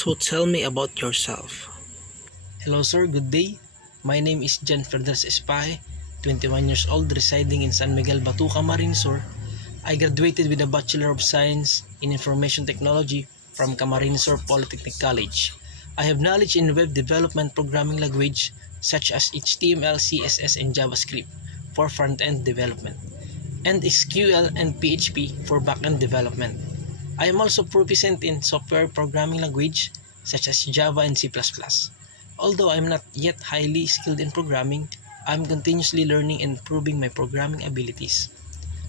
So tell me about yourself. Hello sir, good day. My name is Jan Ferdinand Espaje, 21 years old, residing in San Miguel, Batuca, Marinsur. I graduated with a Bachelor of Science in Information Technology from Camarinesor Polytechnic College. I have knowledge in web development programming language such as HTML, CSS, and JavaScript for front-end development, and SQL and PHP for back-end development. I am also proficient in software programming language such as Java and C++. Although I am not yet highly skilled in programming, I am continuously learning and improving my programming abilities.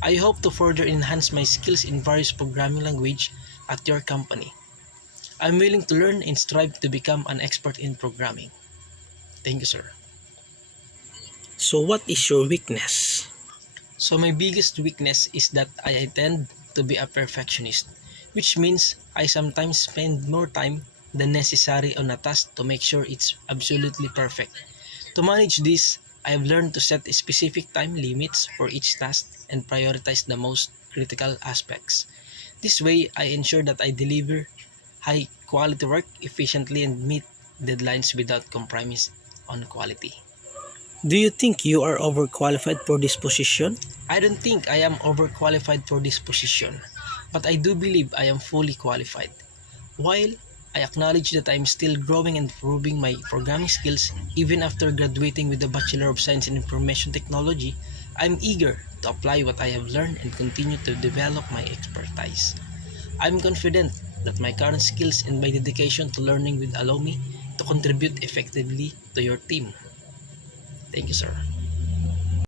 I hope to further enhance my skills in various programming language at your company. I'm willing to learn and strive to become an expert in programming. Thank you, sir. So what is your weakness? So my biggest weakness is that I tend to be a perfectionist, which means I sometimes spend more time than necessary on a task to make sure it's absolutely perfect. To manage this, I have learned to set specific time limits for each task and prioritize the most critical aspects. This way, I ensure that I deliver high quality work efficiently and meet deadlines without compromise on quality. Do you think you are overqualified for this position? I don't think I am overqualified for this position, but I do believe I am fully qualified. While I acknowledge that I am still growing and improving my programming skills even after graduating with a Bachelor of Science in Information Technology, I am eager to apply what I have learned and continue to develop my expertise. I am confident that my current skills and my dedication to learning will allow me to contribute effectively to your team. Thank you, sir.